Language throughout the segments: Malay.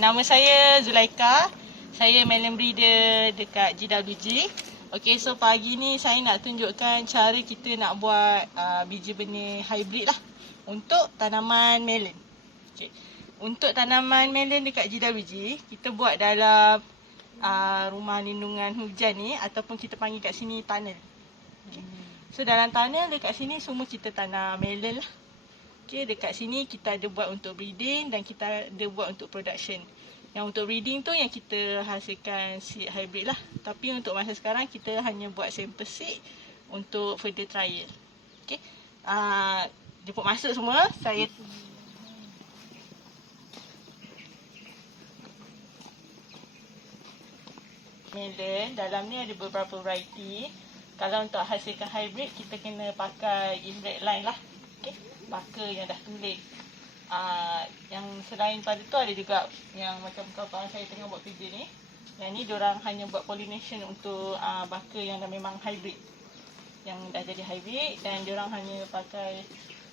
Nama saya Zulaika. Saya melon breeder dekat GWG. Okey, so pagi ni saya nak tunjukkan cara kita nak buat biji benih hybrid lah untuk tanaman melon. Okay. Untuk tanaman melon dekat GWG, kita buat dalam rumah lindungan hujan ni ataupun kita panggil kat sini tunnel. Okay. So dalam tunnel dekat sini semua kita tanam melon lah. Okay, dekat sini kita ada buat untuk breeding dan kita ada buat untuk production. Yang untuk breeding tu yang kita hasilkan seed hybrid lah. Tapi untuk masa sekarang kita hanya buat sample seed untuk further trial. Okay. Jemput masuk semua. Saya melon, dalam ni ada beberapa variety. Kalau untuk hasilkan hybrid kita kena pakai inbred line lah. Okay. Baka yang dah tulis. Yang selain pada tu ada juga yang macam kawan-kawan saya tengah buat kerja ni. Yang ni diorang hanya buat pollination untuk baka yang dah memang hybrid. Yang dah jadi hybrid dan diorang hanya pakai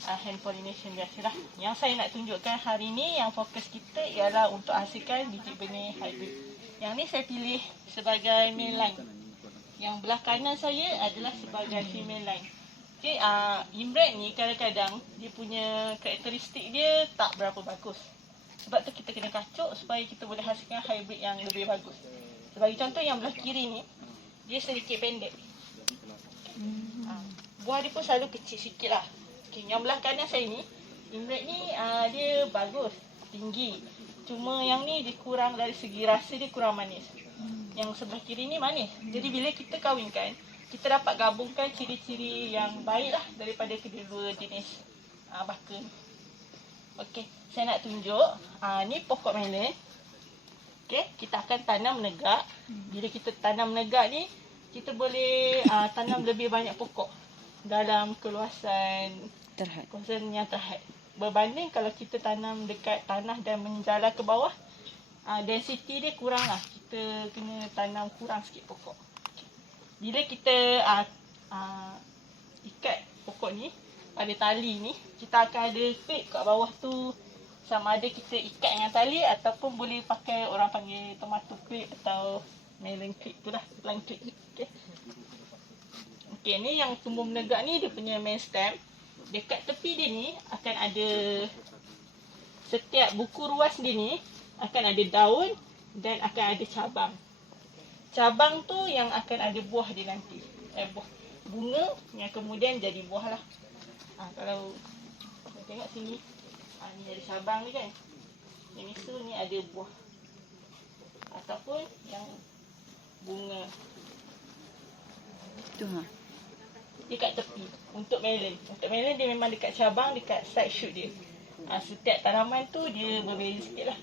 hand pollination biasalah. Yang saya nak tunjukkan hari ni yang fokus kita ialah untuk hasilkan biji benih hybrid. Yang ni saya pilih sebagai male line. Yang belah kanan saya adalah sebagai female line. Okay, inbred ni kadang-kadang dia punya karakteristik dia tak berapa bagus. Sebab tu kita kena kacuk supaya kita boleh hasilkan hybrid yang lebih bagus. Sebagai contoh yang belah kiri ni, dia sedikit pendek. Buah dia pun selalu kecil sikit lah. Okay, yang belah kanan saya ni, inbred ni dia bagus, tinggi. Cuma yang ni dia kurang dari segi rasa, dia kurang manis. Yang sebelah kiri ni manis. Jadi bila kita kahwinkan, kita dapat gabungkan ciri-ciri yang baik lah daripada kedua jenis baka. Okey, saya nak tunjuk. Ni pokok melon. Okey, kita akan tanam menegak. Bila kita tanam menegak ni, kita boleh tanam lebih banyak pokok dalam keluasan yang terhad. Berbanding kalau kita tanam dekat tanah dan menjalar ke bawah, density dia kurang lah. Kita kena tanam kurang sikit pokok. Bila kita ikat pokok ni pada tali ni, kita akan ada clip kat bawah tu. Sama ada kita ikat dengan tali ataupun boleh pakai orang panggil tomato clip atau melon clip tu lah, plant clip. Okay. Okay, ni yang tumbuh menegak ni dia punya main stem. Dekat tepi dia ni akan ada, setiap buku ruas dia ni akan ada daun dan akan ada cabang. Cabang tu yang akan ada buah dia nanti. Buah bunga yang kemudian jadi buah lah. Kalau tengok sini, ni ada cabang ni kan. Yang ni ni ada buah. Ataupun yang bunga. Tu Dia kat tepi. Untuk melon. Untuk melon dia memang dekat cabang, dekat side shoot dia. Setiap tanaman tu dia berbeza sikit lah.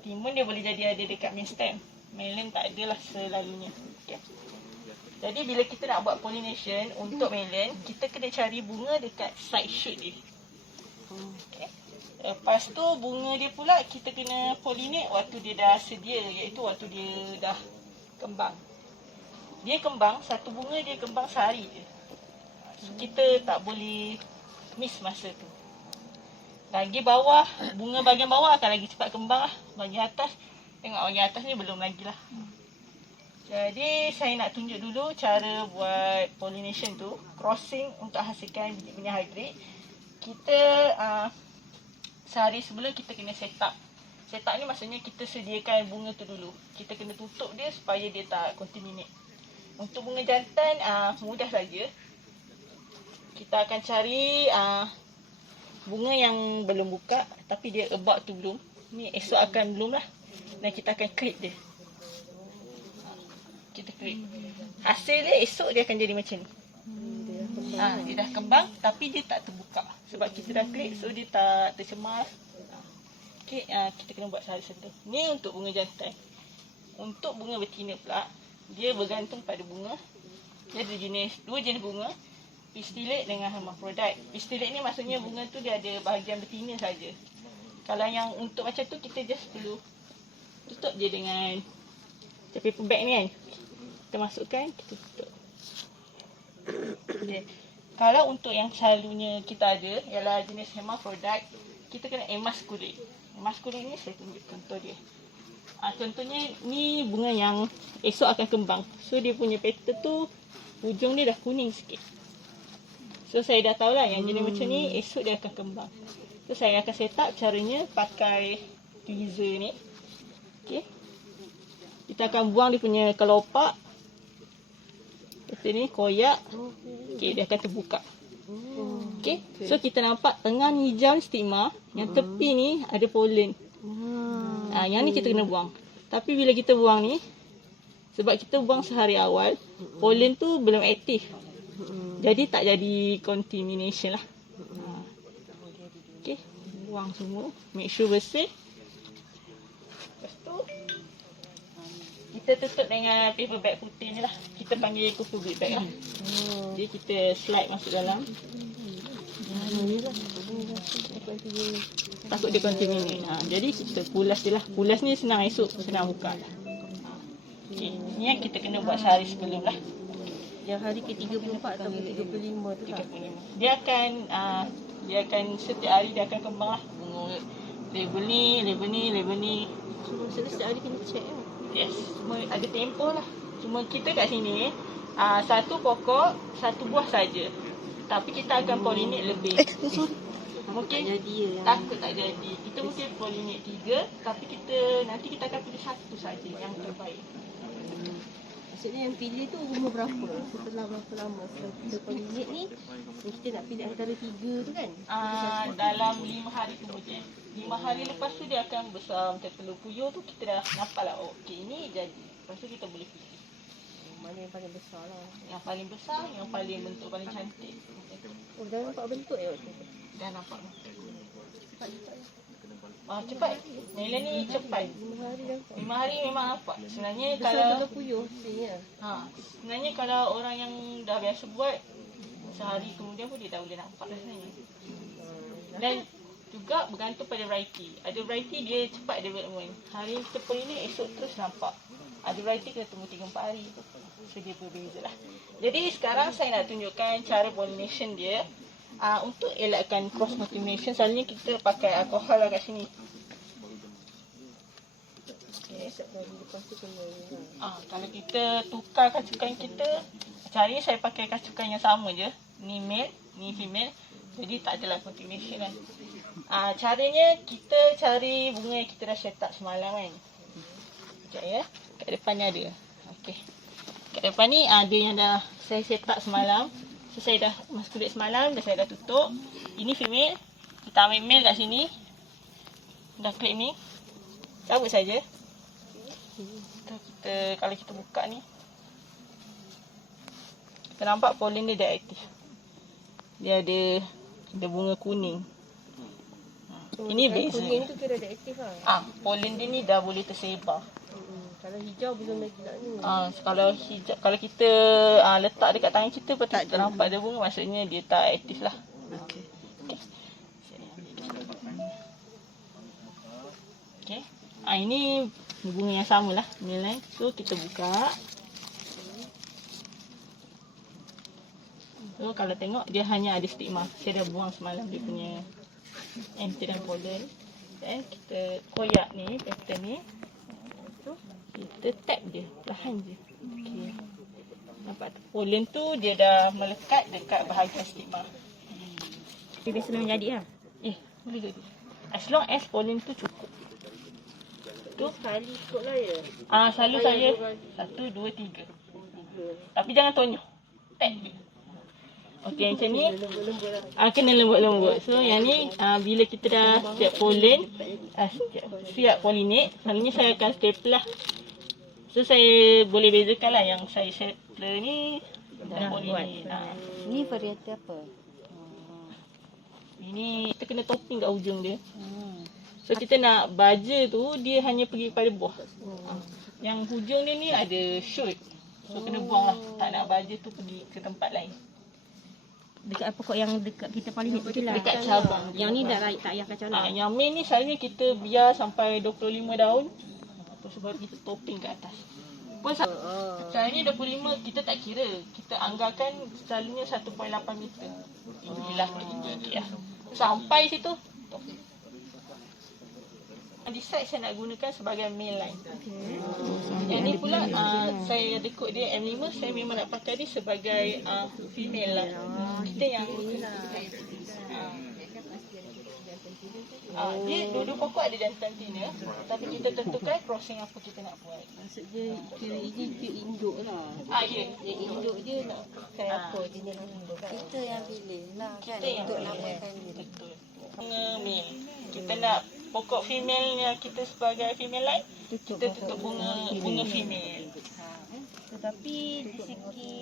Timun dia boleh jadi ada dekat main stem. Melon tak adalah selalunya. Okay. Jadi bila kita nak buat pollination untuk melon, kita kena cari bunga dekat side shoot dia. Okay. Lepas tu bunga dia pula kita kena pollinate waktu dia dah sedia, iaitu waktu dia dah kembang. Dia kembang, satu bunga dia kembang sehari je. So, kita tak boleh miss masa tu. Lagi bawah, bunga bahagian bawah akan lagi cepat kembang lah. Bahagian atas, tengok bahagian atas ni belum lagi lah. Jadi saya nak tunjuk dulu cara buat pollination tu, crossing untuk hasilkan biji benih hybrid. Kita sehari sebelum kita kena set up. Set up ni maksudnya kita sediakan bunga tu dulu. Kita kena tutup dia supaya dia tak contaminate. Untuk bunga jantan mudah saja. Kita akan cari bunga yang belum buka tapi dia about to bloom. Ni esok akan bloom lah. Dan kita akan clip dia. Kita clip. Hasil dia esok dia akan jadi macam ni. Dia dah kembang tapi dia tak terbuka. Sebab kita dah clip so dia tak tercemar. Okay, kita kena buat satu. Ni untuk bunga jantan. Untuk bunga betina pula, dia bergantung pada bunga. Dia ada dua jenis bunga. Pistillate dengan hermaphrodite. Pistillate ni maksudnya bunga tu dia ada bahagian betina saja. Kalau yang untuk macam tu kita just perlu tutup je dengan paper bag ni kan. Kita masukkan, kita tutup. Okay. Kalau untuk yang selalunya kita ada ialah jenis hermaphrodite, kita kena emasculate. Emasculate ni saya tunjuk contoh dia. Contohnya ni bunga yang esok akan kembang. So dia punya petal tu hujung dia dah kuning sikit. So saya dah tahulah yang jenis macam ni esok dia akan kembang. So saya akan set up caranya pakai tweezer ni. Okey. Kita akan buang dia punya kelopak. Lepas ni koyak. Okey, dia akan terbuka. Okey. So kita nampak tengah ni hijau stigma, yang tepi ni ada polen. Yang ni kita kena buang. Tapi bila kita buang ni, sebab kita buang sehari awal, polen tu belum aktif. Jadi tak jadi contamination lah. Okey, buang semua. Make sure bersih. Lepas tu, kita tutup dengan paper bag putih ni lah. Kita panggil cocoa bag lah. Jadi kita slide masuk dalam. Takut dia contaminate. Jadi kita pulas je lah. Pulas ni senang, esok senang buka. Okay. Ni yang kita kena buat sehari sebelum lah. Yang hari ke-34 atau ke-35 tu tak? 35. Dia akan setiap hari dia akan kembang lah. Label ni. So maksudnya setiap hari kena check lah. Yes, semua ada tempoh lah. Cuma kita kat sini, satu pokok, satu buah saja. Tapi kita akan pollinate lebih. Mungkin Tak jadi yang takut tak jadi. Kita mungkin pollinate 3, tapi nanti kita akan pilih satu saja yang terbaik. maksudnya yang pilih tu umur berapa? Setelah berapa lama setelah kita pollinate ni, kita nak pilih antara 3 tu kan? Dalam 5 hari kemudian. 5 hari lepas tu dia akan besar macam telur puyuh tu, kita dah nampak lah, okey ini jadi. Lepas tu kita boleh pilih. Mana yang paling besar lah? Yang paling besar, yang paling bentuk paling cantik. Oh, dah nampak bentuk ya waktu tu? Dah nampak bentuk. Cepat ya? Cepat. Melon ni cepat. 5 hari dah nampak. 5 hari memang nampak. Sebenarnya Besar kalau telur puyuh sebenarnya. sebenarnya kalau orang yang dah biasa buat, sehari kemudian pun dia dah boleh nampak dah sebenarnya. Dan juga bergantung pada variety. Ada variety dia cepat development. Hari kita pollinate, esok terus nampak. Ada variety kena tunggu 3-4 hari. So dia berbeza lah. Jadi sekarang saya nak tunjukkan cara pollination dia. Untuk elakkan cross contamination, selalunya kita pakai alkohol lah kat sini. Okay. Kalau kita tukar kasukan kita, caranya saya pakai kasukan yang sama je. Ni male, ni female. Jadi tak adalah contamination kan. Caranya kita cari bunga yang kita dah set up semalam kan. Sekejap ya. Kat depan ni ada. Okey. Kat depan ni ada yang dah saya set up semalam. So saya dah masuk kulit semalam dan saya dah tutup. Ini female. Kita ambil male kat sini. Dah klik ni. Cabut saja. Kita kalau kita buka ni, kita nampak pollen dia dah aktif. Dia ada bunga kuning. Ini beza. Kuning tu kira dah aktif lah. Pollen dia ni dah boleh tersebar. Kalau hijau belum lagi nak ni. Kalau hijau, kalau kita letak dekat tangan kita, lepas tu kita nampak ada bunga, maksudnya dia tak aktif lah. Okey. Okay. Ini bunga yang sama lah. So kita buka. So kalau tengok dia hanya ada stigma. Saya dah buang semalam dia punya anti dan pollen. Dan kita koyak ni, pattern ni. Kita tap dia, perlahan je. Okay. Nampak tu? Pollen tu dia dah melekat dekat bahagian stigma. Dia biasa memang jadi lah. Boleh jadi. As long as pollen tu cukup. Tu sekali cukup lah ya? Selalu saya 1, 2, 3. Tapi jangan tonyoh. Tap dia. Okey, macam ni. Kena lembut-lembut. So yang ni bila kita dah siap pollen, siap pollinate, selalunya saya akan staple lah. So saya boleh bezakan lah yang saya stapler ni dan pollinate. Ni variety apa? Ini kita kena topping kat ujung dia. So kita nak baja tu dia hanya pergi pada buah. Yang hujung dia ni ada shoot. So kena buang lah. Tak nak baja tu pergi ke tempat lain. Dekat pokok yang dekat kita paling tu lah. Dekat cabang. Yang ni dah tak payah kacau lah. Yang main ni selalunya kita biar sampai 25 daun. Lepas baru kita topping kat atas. Pun selalunya 25 kita tak kira. Kita anggarkan selalunya 1.8 meter. Inilah tinggi lah. Sampai situ topping. Decide saya nak gunakan sebagai male line. Yang ni pula saya rekod dia M5, saya memang nak pakai dia sebagai female lah. Kita yang dia dua-dua pokok ada jantan tina, tapi kita tentukan crossing apa kita nak buat. Maksudnya kira ini dia induk lah. Ya. Yang induk dia nak pakai apa jenis induk kan? Kita yang pilih lah kan Kita yang untuk pilih. namakan dia. Betul. Bunga male. Kita nak pokok female yang kita sebagai female line, kita tutup bunga female. Tetapi dari segi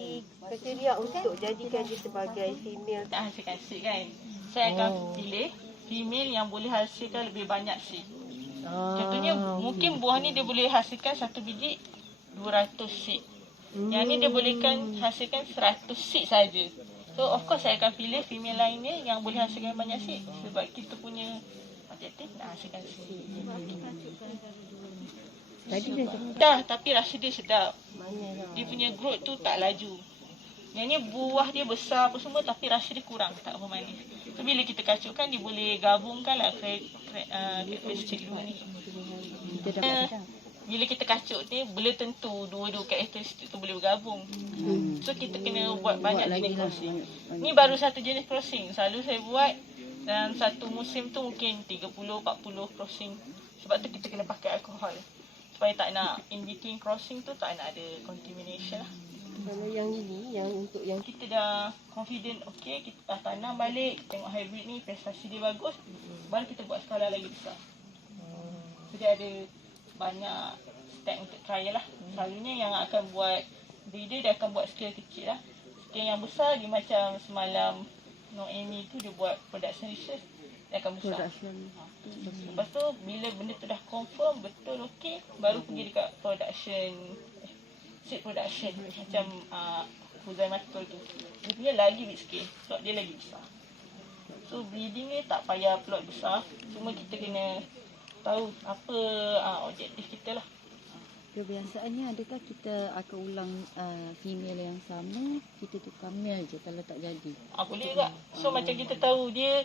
kriteria untuk jadikan dia sebagai female Tak hasilkan seed kan. Saya akan pilih female yang boleh hasilkan lebih banyak seed. Contohnya mungkin buah ni dia boleh hasilkan satu biji 200 seed. Yang ni dia bolehkan hasilkan 100 seed saja. So of course saya akan pilih female lainnya yang boleh hasilkan banyak seed sebab kita punya objektif nak hasilkan seed. tadi dah Dah, tapi rasa dia sedap. mana lah. Dia punya growth tu tak laju. Yang ni buah dia besar apa semua tapi rasa dia kurang, tak apa manis. So bila kita kacukkan dia boleh gabungkan lah karakteristik dua ni. Bila kita kacuk ni belum tentu dua-dua karakteristik tu boleh bergabung. So kita kena buat banyak jenis crossing. Ni baru satu jenis crossing. Selalu saya buat dalam satu musim tu mungkin 30-40 crossing. Sebab tu kita kena pakai alkohol. Supaya tak nak in between crossing tu tak nak ada contamination lah. Kalau yang ini, yang untuk yang Kita dah confident, okay, kita dah tanam balik, kita tengok hybrid ni, prestasi dia bagus, baru kita buat skala lagi besar. Jadi ada banyak step untuk trial lah. Selalunya yang akan buat breeder, dia akan buat scale kecil lah. Scale yang besar, dia macam semalam Noemi tu, dia buat production research, dia akan besar. Lepas tu, bila benda tu dah confirm, betul okay, baru pergi dekat seed production macam Huzai Matul tu. Dia punya lagi big scale sebab dia lagi besar. So breeding ni tak payah plot besar, cuma kita kena tahu apa objektif kita lah. Kebiasaannya adakah kita akan ulang female yang sama, kita tukar male je kalau tak jadi? Boleh juga. So macam kita tahu dia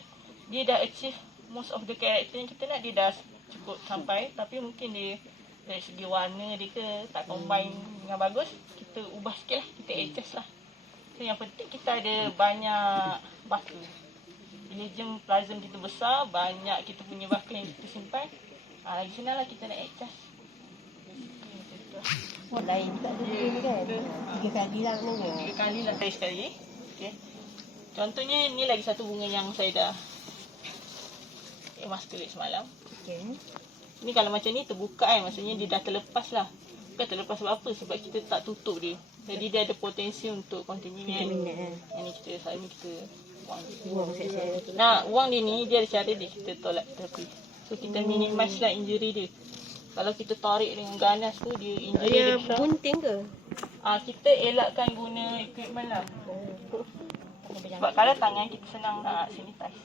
dah achieve most of the character yang kita nak, dia dah cukup sampai, tapi mungkin dia dari segi warna dia ke tak combine dengan bagus, kita ubah sikit lah, kita adjust lah. So yang penting kita ada banyak baka. Bila germplasm kita besar, banyak kita punya baka yang kita simpan, lagi senang lah kita nak adjust. lain tak ada ni kan. 3 kali lah sebenarnya. 3 kali lah saya sekali. Okay. Contohnya ni lagi satu bunga yang saya dah emasculate semalam. Okay. Ni kalau macam ni terbuka kan, maksudnya dia dah terlepas lah. Bukan terlepas sebab apa? Sebab kita tak tutup dia. Jadi dia ada potensi untuk kontaminen. Yang ni kita, selalu ni kita buang. Nah, buang dia ni, dia ada cara dia kita tolak tepi. So kita minimize lah injury dia. Kalau kita tarik dengan ganas tu, dia injury dia besar. Gunting ke? Kita elakkan guna equipment lah. Sebab kalau tangan kita senang nak sanitize.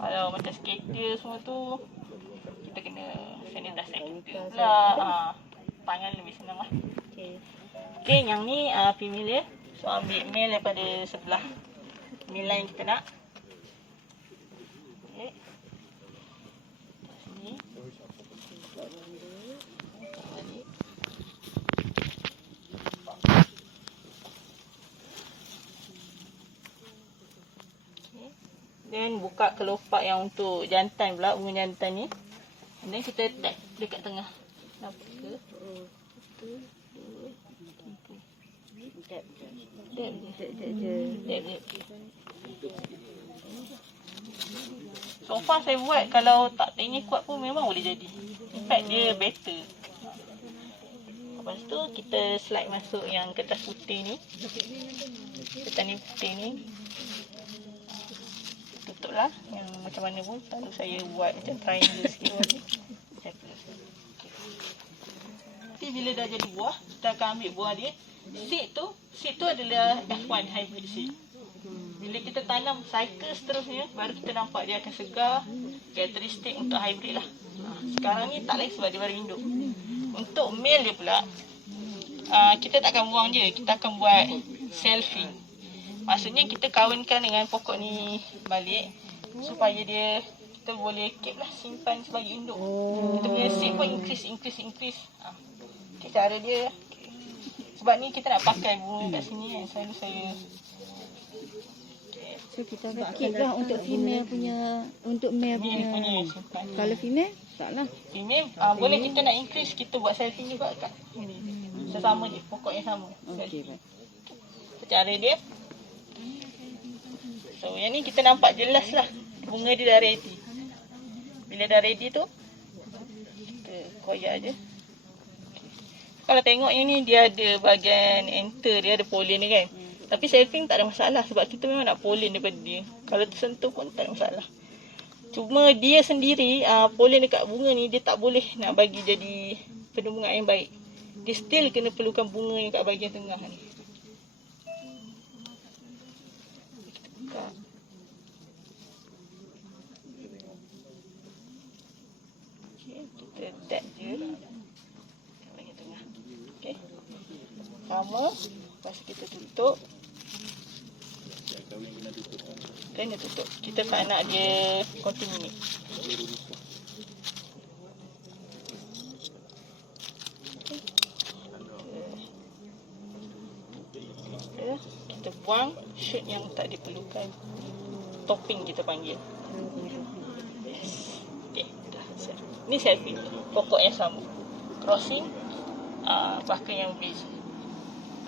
Kalau macam skater semua tu, kita kena sanitize kita pula. Tangan lebih senang lah. Okay, yang ni female dia. So ambil male daripada sebelah male line kita nak. Okay. Sini. Dan buka kelopak yang untuk jantan pula, bunga jantan ni. Dan kita tap dekat tengah. Nampak ke? 1, 2, 3. Tap je. So far saya buat, kalau tak tinggi kuat pun memang boleh jadi. In fact dia better. Lepas tu kita slide masuk yang kertas putih ni. Kertas ni putih ni. Tutup lah, yang macam mana pun selalu saya buat macam triangle sikit. Nanti bila dah jadi buah, kita akan ambil buah dia. Seed tu adalah F1 hybrid seed. Bila kita tanam cycle seterusnya, baru kita nampak dia akan segar, karakteristik untuk hybrid lah. Sekarang ni tak lain sebab dia baru induk. Untuk male dia pula, kita tak akan buang je, kita akan buat selfing. Maksudnya kita kawinkan dengan pokok ni balik supaya dia kita boleh keep lah, simpan sebagai induk. Kita punya seed pun increase. Okay, cara dia. Okay. Sebab ni kita nak pakai bunga kat sini kan. Selalu saya So kita akan keep lah untuk female punya, untuk male punya. simpan. Kalau female, taklah. Female, boleh kita nak increase, kita buat selfie juga kat ni. Sesama je, pokok yang sama. Okey, baik. Cara dia. So yang ni kita nampak jelas lah bunga dia dah ready. Bila dah ready tu, kita koyak je. Kalau tengok yang ni dia ada bahagian enter, dia ada pollen dia kan. Tapi selfing tak ada masalah sebab kita memang nak pollen daripada dia. Kalau tersentuh pun tak ada masalah. Cuma dia sendiri, pollen dekat bunga ni dia tak boleh nak bagi jadi penumbuhan yang baik. Dia still kena perlukan bunga yang kat bahagian tengah ni. Kita buka. Okay, kita tap je. Kat bahagian tengah. Okay. Sama. Lepas kita tutup. Kena tutup. Kita tak nak dia contaminate. Okay. Kita buang shoot yang tak diperlukan. Topping kita panggil. Yes. Okay, dah siap. Ni selfie. Pokok yang sama. Crossing. Bahkan yang berbeza.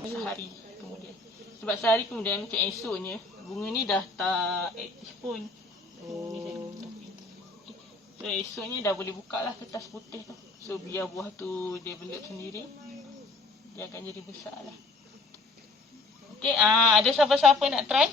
Sehari kemudian. Sebab sehari kemudian macam esoknya bunga ni dah tak aktif pun. So esoknya dah boleh buka lah kertas putih tu. So biar buah tu develop sendiri. Dia akan jadi besar lah. Okay, ada siapa-siapa nak try?